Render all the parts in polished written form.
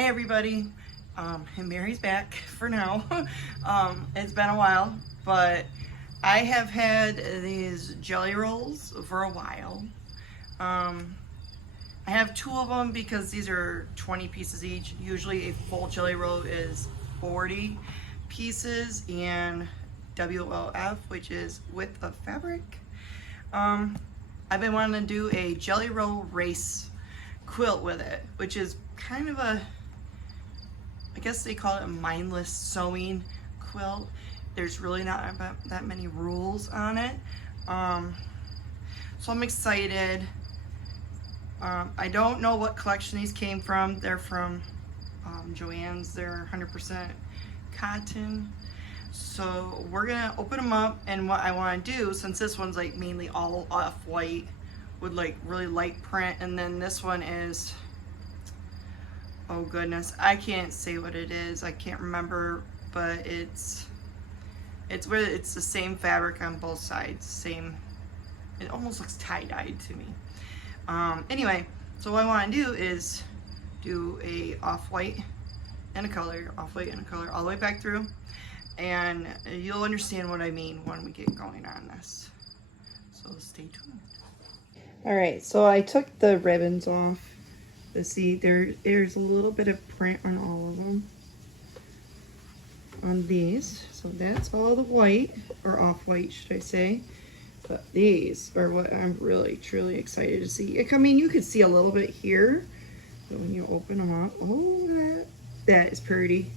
Hi everybody, and Mary's back for now. It's been a while, but I have had these jelly rolls for a while. I have two of them because these are 20 pieces each. Usually a full jelly roll is 40 pieces, and WOF, which is width of fabric. I've been wanting to do a jelly roll race quilt with it, which is kind of a, I guess they call it a mindless sewing quilt. There's really not that many rules on it. So I'm excited. I don't know what collection these came from. They're from Joann's. They're 100% cotton. So we're gonna open them up, and what I want to do, since this one's like mainly all off-white with like really light print, and then this one is, oh goodness, I can't say what it is. I can't remember, but it's the same fabric on both sides. Same. It almost looks tie-dyed to me. Anyway, so what I want to do is do a off-white and a color, off-white and a color, all the way back through, and you'll understand what I mean when we get going on this. So stay tuned. All right, so I took the ribbons off. See, there's a little bit of print on all of them, on these. So that's all the white, or off-white should I say. But these are what I'm really truly excited to see. I mean, you could see a little bit here, but when you open them up, oh, that is pretty.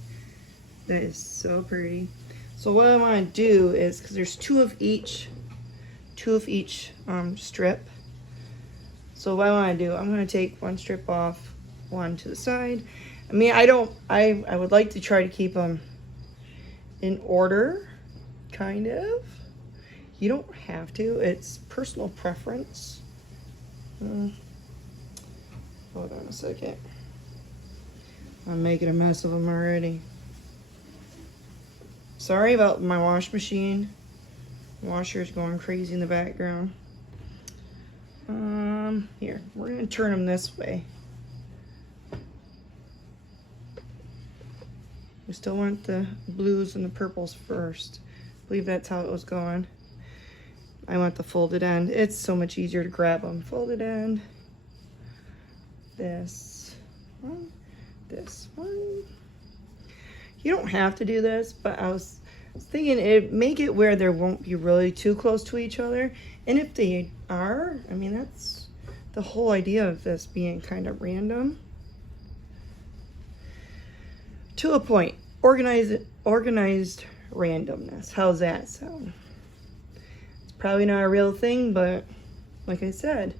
That is so pretty. So what I want to do is, because there's two of each strip. So what I want to do, I'm going to take one strip off, one to the side. I mean, I would like to try to keep them in order, kind of. You don't have to, it's personal preference. Hold on a second. I'm making a mess of them already. Sorry about my wash machine. The washer is going crazy in the background. Here, we're gonna turn them this way. We still want the blues and the purples first. I believe that's how it was going. I want the folded end. It's so much easier to grab them. Folded end. This one. This one. You don't have to do this, but I was thinking it'd make it where there won't be really too close to each other. And if they are, I mean, that's the whole idea of this being kind of random. To a point. Organized randomness. How's that sound? It's probably not a real thing, but like I said,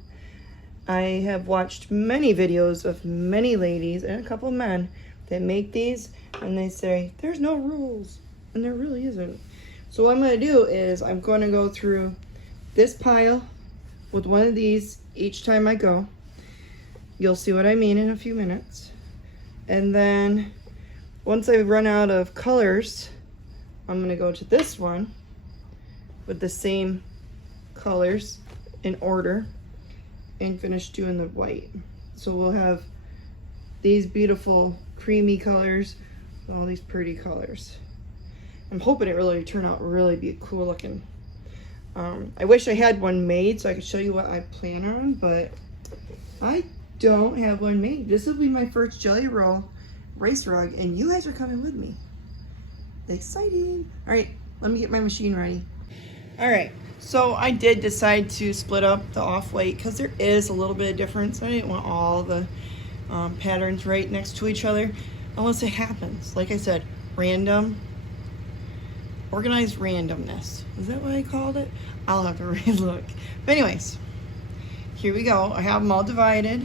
I have watched many videos of many ladies and a couple of men that make these, and they say there's no rules, and there really isn't. So what I'm going to do is I'm going to go through this pile with one of these each time I go. You'll see what I mean in a few minutes. And then once I run out of colors, I'm going to go to this one with the same colors in order and finish doing the white. So we'll have these beautiful creamy colors with all these pretty colors. I'm hoping it really turn out really be cool looking. I wish I had one made so I could show you what I plan on, but I don't have one made. This will be my first jelly roll race rug, and you guys are coming with me. Exciting. All right, let me get my machine ready. All right, so I did decide to split up the off-white because there is a little bit of difference. I didn't want all the patterns right next to each other unless it happens. Like I said, random. Organized randomness. Is that what I called it? I'll have to re-look. But anyways, here we go. I have them all divided.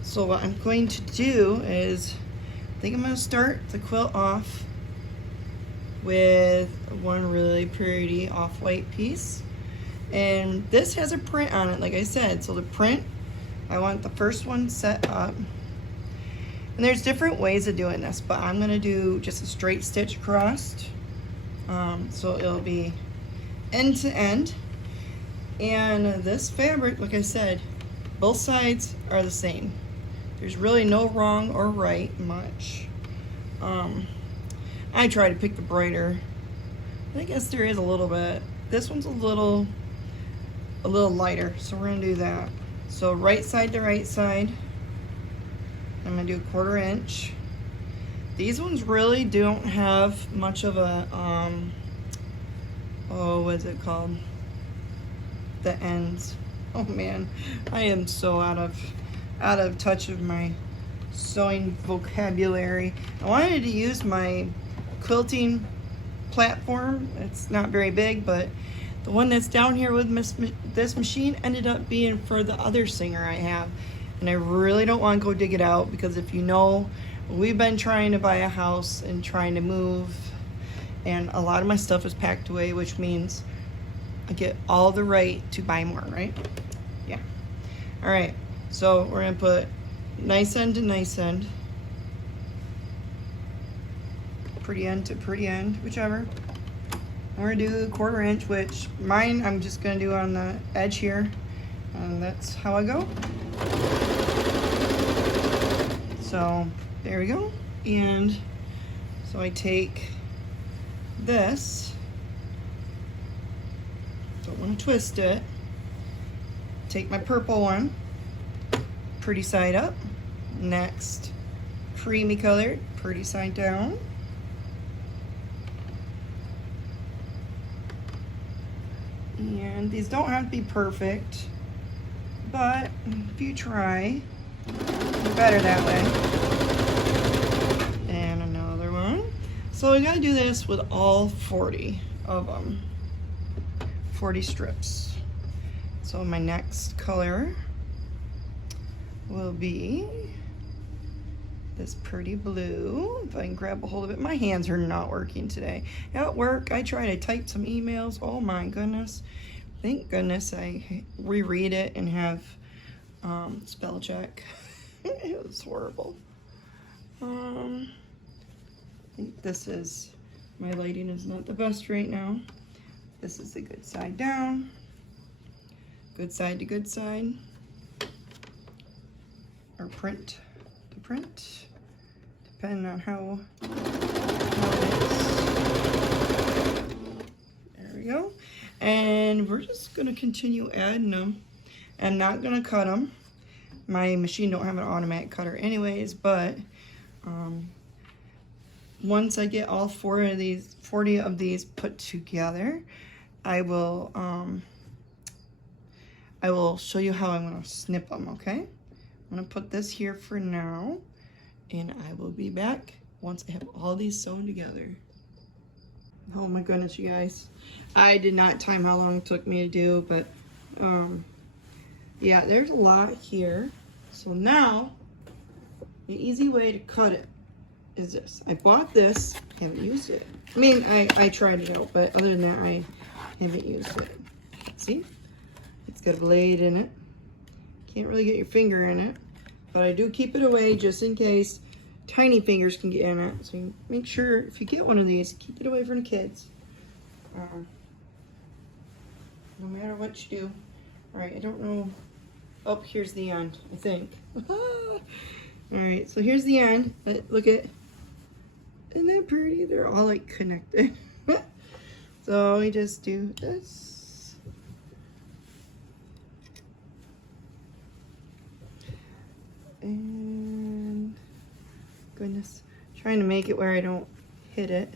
So what I'm going to do is, I think I'm going to start the quilt off with one really pretty off-white piece. And this has a print on it, like I said. So the print, I want the first one set up. And there's different ways of doing this, but I'm going to do just a straight stitch across. So it'll be end to end, and this fabric, like I said, both sides are the same. There's really no wrong or right much. I try to pick the brighter. I guess there is a little bit. This one's a little lighter, so we're gonna do that. So right side to right side. I'm gonna do a 1/4 inch. These ones really don't have much of a, oh, what is it called? The ends. Oh man, I am so out of touch of my sewing vocabulary. I wanted to use my quilting platform. It's not very big, but the one that's down here with this machine ended up being for the other singer I have. And I really don't want to go dig it out, because if you know, we've been trying to buy a house and trying to move, and a lot of my stuff is packed away, which means I get all the right to buy more, right? Yeah. All right, so we're gonna put nice end to nice end, pretty end to pretty end, whichever. I'm gonna do 1/4 inch, which mine I'm just gonna do on the edge here, and that's how I go. So there we go. And so I take this, don't want to twist it, take my purple one, pretty side up, next creamy colored, pretty side down, and these don't have to be perfect, but if you try, you're better that way. And another one. So we gotta do this with all 40 of them, 40 strips. So my next color will be this pretty blue. If I can grab a hold of it. My hands are not working today. At work, I try to type some emails. Oh my goodness. Thank goodness I reread it and have spell check. It was horrible. I think this is, my lighting is not the best right now. This is the good side down, good side to good side, or print to print, depending on how it is. There we go. And we're just gonna continue adding them. I'm not gonna cut them. My machine don't have an automatic cutter anyways, but once I get all 40 of these put together, I will show you how I'm gonna snip them, okay? I'm gonna put this here for now, and I will be back once I have all these sewn together. Oh my goodness, you guys. I did not time how long it took me to do, but yeah, there's a lot here. So now, the easy way to cut it is this. I bought this, haven't used it. I mean, I tried it out, but other than that, I haven't used it. See? It's got a blade in it. Can't really get your finger in it, but I do keep it away just in case tiny fingers can get in it. So you make sure, if you get one of these, keep it away from the kids. No matter what you do. All right, I don't know. Oh, here's the end, I think. All right, so here's the end. But look at, isn't that pretty? They're all like connected. So we just do this. And goodness, trying to make it where I don't hit it.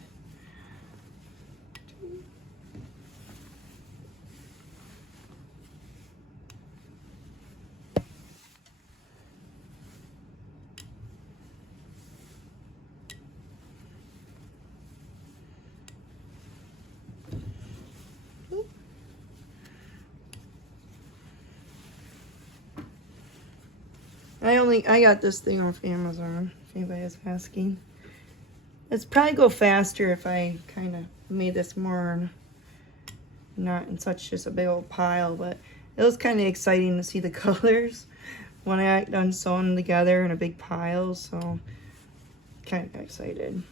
I got this thing off Amazon, if anybody is asking. It's probably go faster if I kind of made this more, not in such just a big old pile, but it was kind of exciting to see the colors when I got done sewing them together in a big pile, so kind of got excited.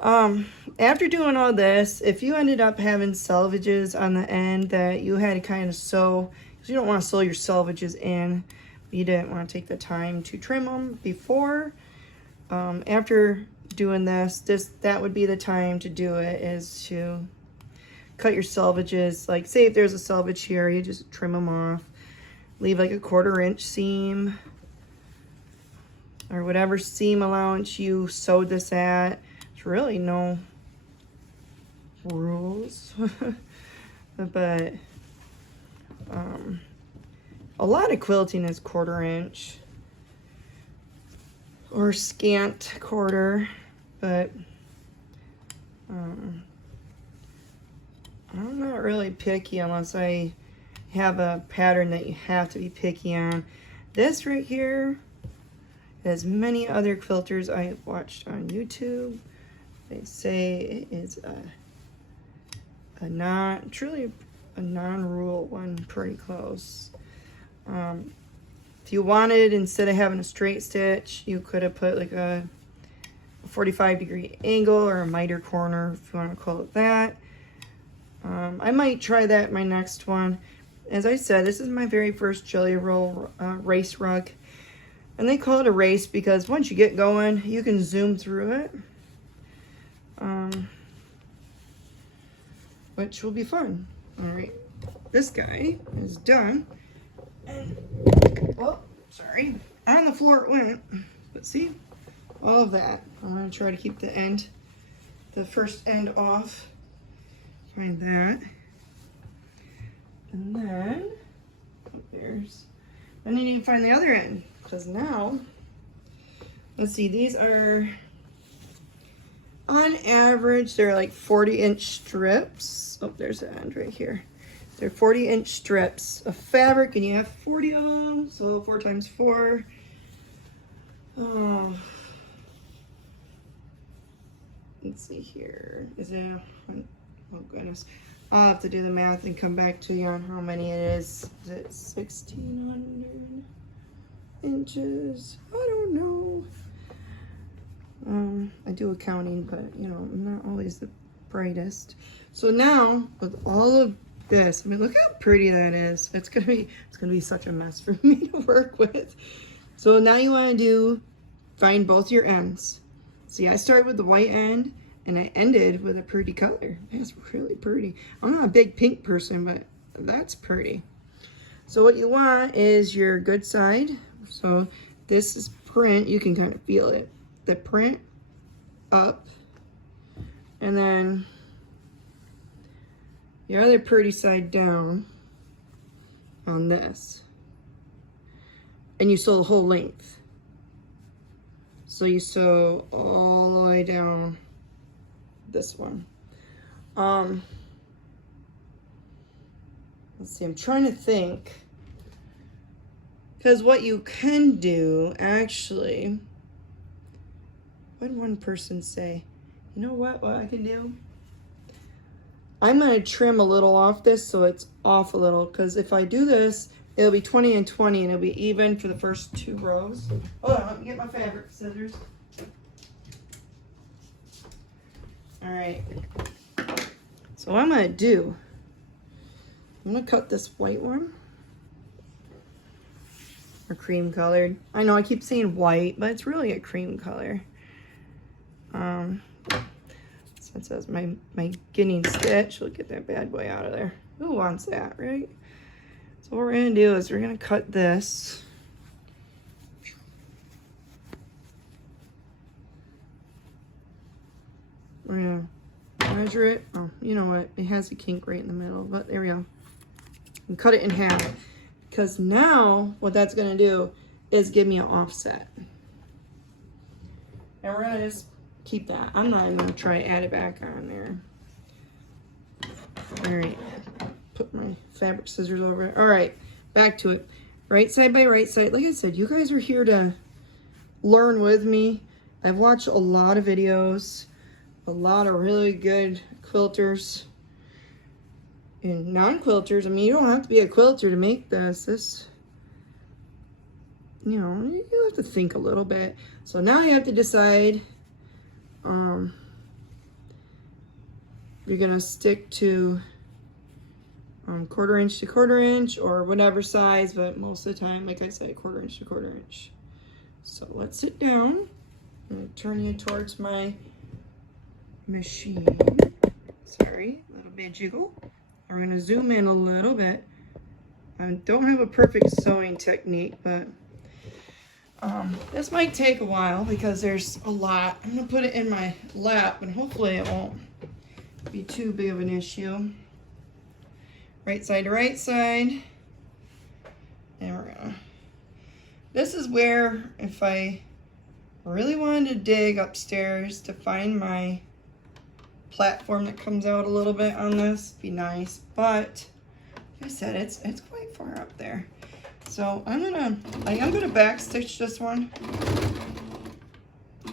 After doing all this, if you ended up having selvages on the end that you had to kind of sew, because you don't want to sew your selvages in, you didn't want to take the time to trim them before. After doing this, that would be the time to do it, is to cut your selvages. Like, say if there's a selvage here, you just trim them off. Leave like a 1/4 inch seam, or whatever seam allowance you sewed this at. There's really no rules. But a lot of quilting is 1/4 inch or scant 1/4, but I'm not really picky unless I have a pattern that you have to be picky on. This right here, as many other quilters I have watched on YouTube, they say it is truly a non-rule one, pretty close. If you wanted, instead of having a straight stitch, you could have put like a 45-degree angle or a miter corner, if you want to call it that. I might try that in my next one. As I said, this is my very first Jelly Roll race rug. And they call it a race because once you get going, you can zoom through it. Which will be fun. Alright, this guy is done. And, oh, sorry. On the floor it went. But see, all of that. I'm going to try to keep the first end off. Find that. And then, I need to find the other end. Because now, let's see, these are, on average, they're like 40-inch strips. Oh, there's the end right here. They're 40-inch strips of fabric, and you have 40 of them, so 4 times 4. Oh. Let's see here. Is it, oh goodness. I'll have to do the math and come back to you on how many it is. Is it 1,600 inches? I don't know. I do accounting, but you know, I'm not always the brightest. So now, with all of this, I mean, look how pretty that is. It's gonna be such a mess for me to work with. So now you want to find both your ends. See, I started with the white end and I ended with a pretty color. That's really pretty. I'm not a big pink person, but that's pretty. So what you want is your good side. So this is print, you can kind of feel it. The print up, and then your other pretty side down on this. And you sew the whole length. So you sew all the way down this one. Let's see, I'm trying to think. Because what you can do, actually, what did one person say? You know what I can do? I'm going to trim a little off this so it's off a little. Because if I do this, it'll be 20 and 20 and it'll be even for the first 2 rows. Hold on, let me get my fabric scissors. Alright. So what I'm going to do, I'm going to cut this white one. Or cream colored. I know I keep saying white, but it's really a cream color. Since that's my beginning stitch, we'll get that bad boy out of there. Who wants that, right? So what we're gonna do is we're gonna cut this. We're gonna measure it. Oh, you know what? It has a kink right in the middle, but there we go. And cut it in half. Because now what that's gonna do is give me an offset. And we're gonna just keep that. I'm not even gonna try to add it back on there. All right, put my fabric scissors over it. All right, back to it. Right side by right side. Like I said, you guys are here to learn with me. I've watched a lot of videos, a lot of really good quilters and non-quilters. I mean, you don't have to be a quilter to make this, you know, you have to think a little bit. So now you have to decide, you're gonna stick to 1/4 inch to 1/4 inch or whatever size, but most of the time, like I said, 1/4 inch to 1/4 inch. So let's sit down and turn you towards my machine. Sorry, a little bit jiggle. We're gonna zoom in a little bit. I don't have a perfect sewing technique, but this might take a while because there's a lot. I'm gonna put it in my lap and hopefully it won't be too big of an issue. Right side to right side. And we're gonna, this is where if I really wanted to dig upstairs to find my platform that comes out a little bit on this, be nice, but like I said, it's quite far up there. So I'm gonna back stitch this one.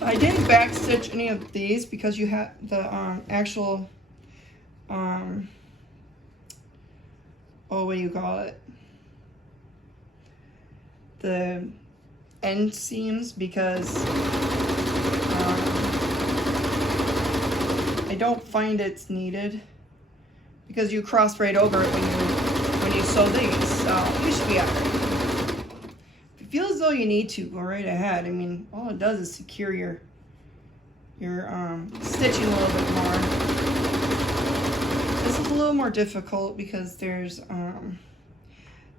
I didn't back stitch any of these because you have the actual oh, what do you call it? The end seams, because I don't find it's needed because you cross right over it when you sew these, so you should be alright. If you feel as though you need to, go right ahead. I mean, all it does is secure your stitching a little bit more. This is a little more difficult because there's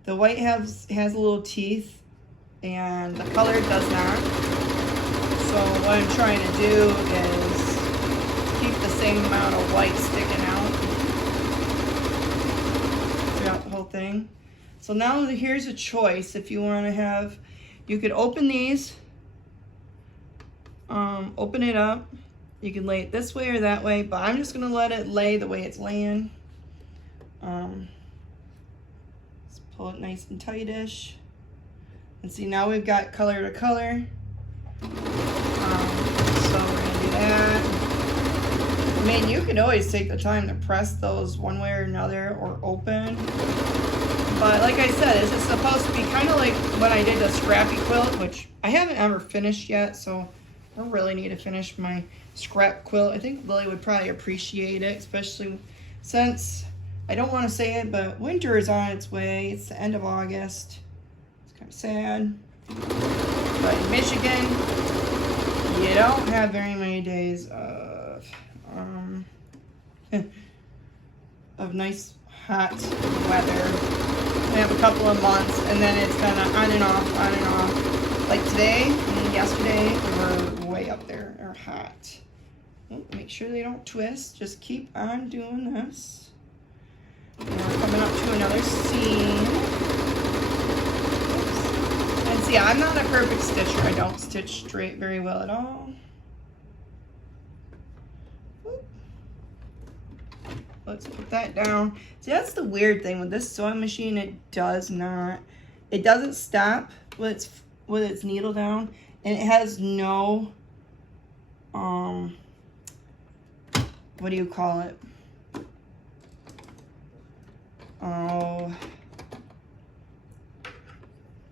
the white has little teeth and the color does not. So what I'm trying to do is keep the same amount of white sticking out throughout the whole thing. So now here's a choice. If you want to have, you could open these, open it up. You can lay it this way or that way, but I'm just gonna let it lay the way it's laying. Let's pull it nice and tightish. And see, now we've got color to color. So we're gonna do that. I mean, you could always take the time to press those one way or another or open. But like I said, it's just supposed to be kind of like when I did the scrappy quilt, which I haven't ever finished yet, so I really need to finish my scrap quilt. I think Lily would probably appreciate it, especially since, I don't want to say it, but winter is on its way. It's the end of August. It's kind of sad. But in Michigan, you don't have very many days of nice hot weather. We have a couple of months, and then it's kind of on and off, on and off. Like today and yesterday, we were way up there, or hot. Make sure they don't twist. Just keep on doing this. And we're coming up to another seam. Oops. And see, I'm not a perfect stitcher. I don't stitch straight very well at all. Let's put that down. See, that's the weird thing with this sewing machine. It doesn't stop with its needle down, and it has no what do you call it? Oh,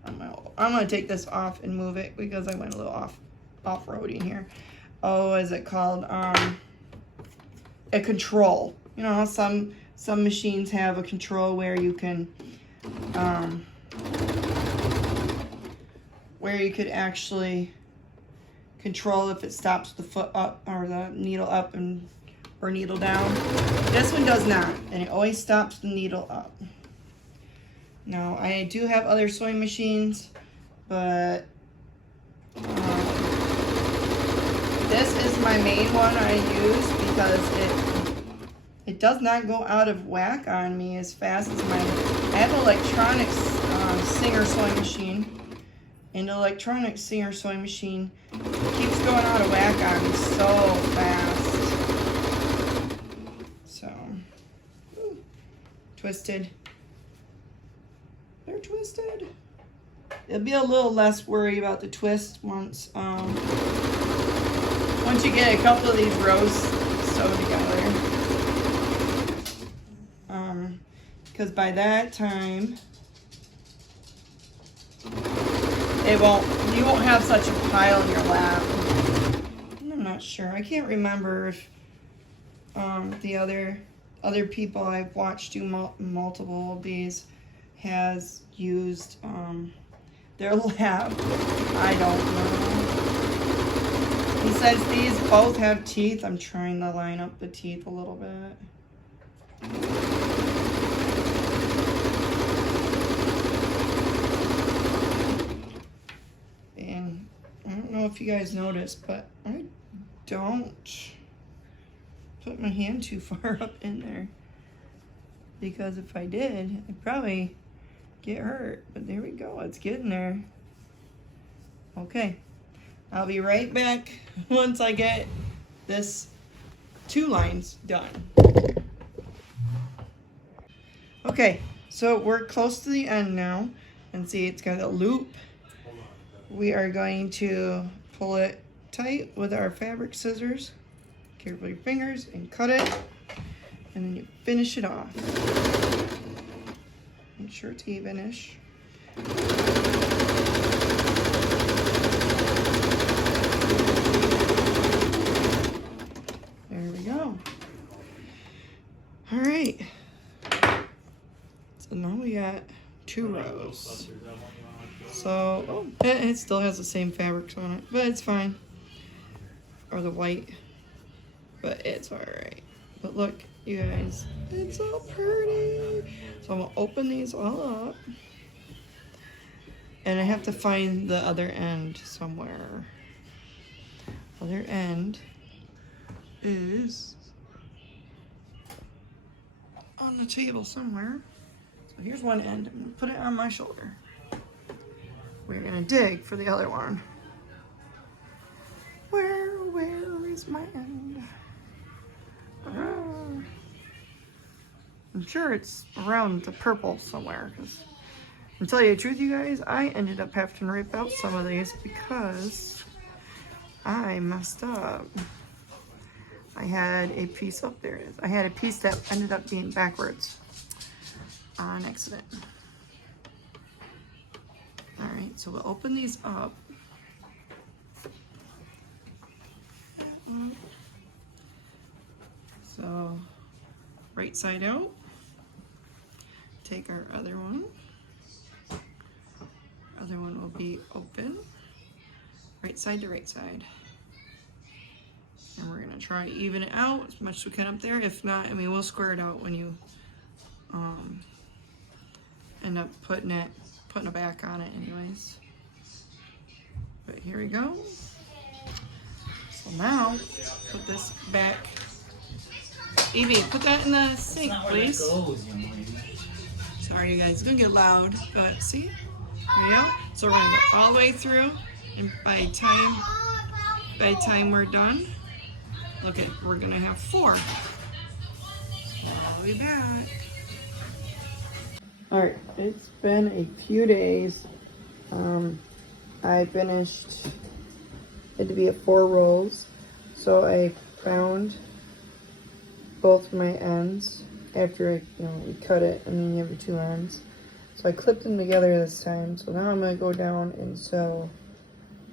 I'm gonna take this off and move it because I went a little off-roading here. Oh, is it called a control? You know how some machines have a control where you can where you could actually control if it stops the foot up or the needle up or needle down. This one does not, and it always stops the needle up. Now, I do have other sewing machines, but this is my main one I use because it does not go out of whack on me as fast as I have an electronic Singer sewing machine, and the electronic Singer sewing machine keeps going out of whack on me so fast. So, twisted. They're twisted. It'll be a little less worry about the twist once you get a couple of these rows sewed together. Because by that time, you won't have such a pile in your lap. I'm not sure. I can't remember if the other people I've watched do multiple of these has used their lab. I don't know. He says these both have teeth. I'm trying to line up the teeth a little bit. And I don't know if you guys noticed, but I don't put my hand too far up in there, because if I did, I'd probably get hurt. But there we go, it's getting there. Okay, I'll be right back once I get this 2 lines done. Okay, so we're close to the end now, and see it's got a loop. We are going to pull it tight with our fabric scissors. Careful your fingers and cut it, and then you finish it off. Make sure it's evenish. There we go. All right. So now we got 2 rows. So, oh, it still has the same fabrics on it, but it's fine. Or the white. But it's alright. But look, you guys, it's so pretty. So I'm gonna open these all up. And I have to find the other end somewhere. Other end is on the table somewhere. So here's one end. I'm gonna put it on my shoulder. We're gonna dig for the other one. Where is my end? I'm sure it's around the purple somewhere, because to tell you the truth, you guys, I ended up having to rip out some of these because I messed up. I had a piece up there. I had a piece that ended up being backwards on accident. All right, so we'll open these up. So, right side out. Take our other one. Other one will be open. Right side to right side. And we're gonna try to even it out as much as we can up there. If not, I mean, we'll square it out when you end up putting it back on it anyways. But here we go. So now, put this back. Evie, put that in the sink, please. Sorry, you guys, it's gonna get loud, but see? Here you go. So we're gonna go all the way through, and by the time we're done, look at, we're gonna have 4. I'll be back. All right, it's been a few days. I finished it to be at 4 rows, so I found both of my ends after we cut it, and then you have the 2 ends. So I clipped them together this time. So now I'm gonna go down and sew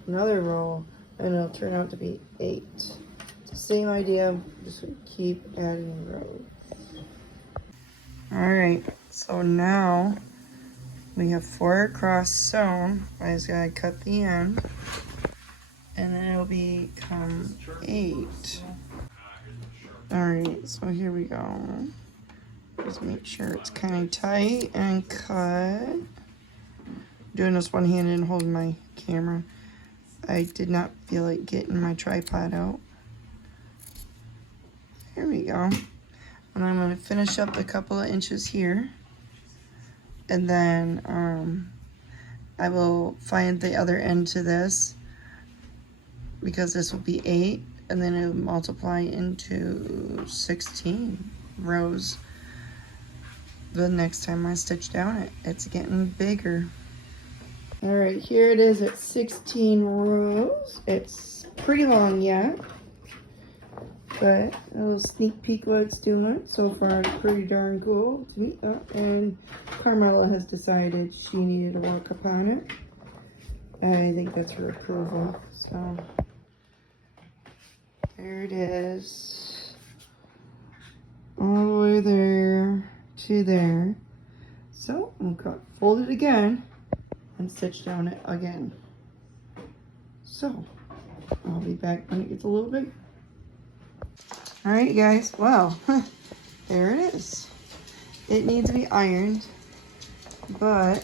another row, and it'll turn out to be 8. It's the same idea, just keep adding rows. All right, so now we have 4 across sewn. I just gotta cut the end, and then it'll become 8. All right, so here we go. Just make sure it's kind of tight and cut. Doing this one-handed and holding my camera. I did not feel like getting my tripod out. There we go. And I'm going to finish up a couple of inches here. And then I will find the other end to this, because this will be 8, and then it will multiply into 16 rows. The next time I stitch down it's getting bigger. All right, here it is at 16 rows. It's pretty long yet, but a little sneak peek what it's doing. So far, it's pretty darn cool to me. And Carmela has decided she needed to work upon it. I think that's her approval. So there it is. all the way there to there. So I'm gonna fold it again and stitch down it again. So I'll be back when it gets a little bigger. All right, guys, well, there it is. It needs to be ironed, but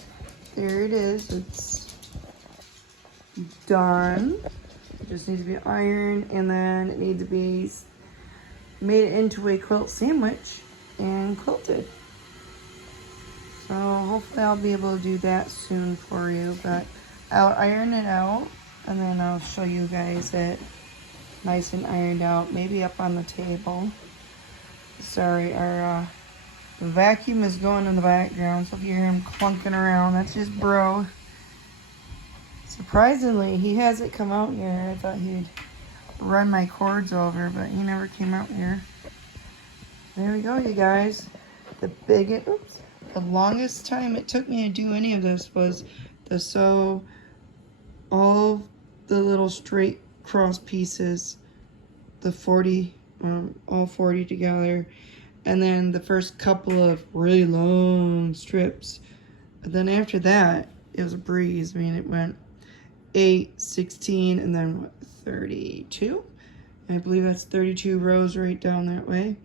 there it is. It's done. It just needs to be ironed, and then it needs to be made into a quilt sandwich and quilted. So hopefully I'll be able to do that soon for you, but I'll iron it out and then I'll show you guys it nice and ironed out, maybe up on the table. Sorry, our vacuum is going in the background, so if you hear him clunking around, that's just bro. Surprisingly, he hasn't come out here. I thought he'd run my cords over, but he never came out here. There we go, you guys. The longest time it took me to do any of this was to sew all the little straight cross pieces, the 40, all 40 together, and then the first couple of really long strips. And then after that, it was a breeze. I mean, it went 8, 16, and then what, 32? And I believe that's 32 rows right down that way.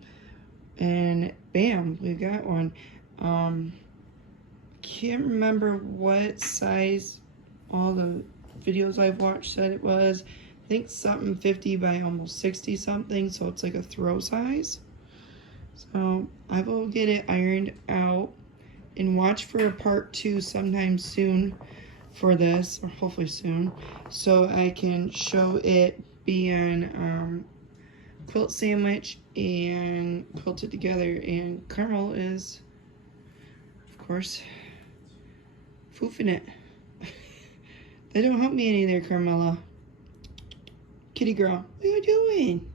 And bam, we got one. Can't remember what size all the videos I've watched said it was. I think something 50 by almost 60 something, so it's like a throw size. So I will get it ironed out and watch for a part 2 sometime soon for this, or hopefully soon, so I can show it being quilt sandwich and quilted together. And Carmel is, of course, foofing it. They don't help me any there, Carmela. Kitty girl, what are you doing?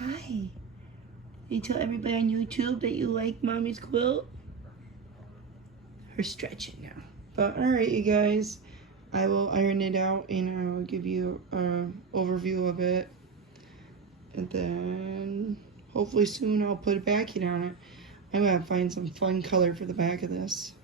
Hi. You tell everybody on YouTube that you like Mommy's quilt? Her stretching now. But alright, you guys, I will iron it out and I will give you an overview of it. And then hopefully soon I'll put a backing on it. I'm gonna find some fun color for the back of this.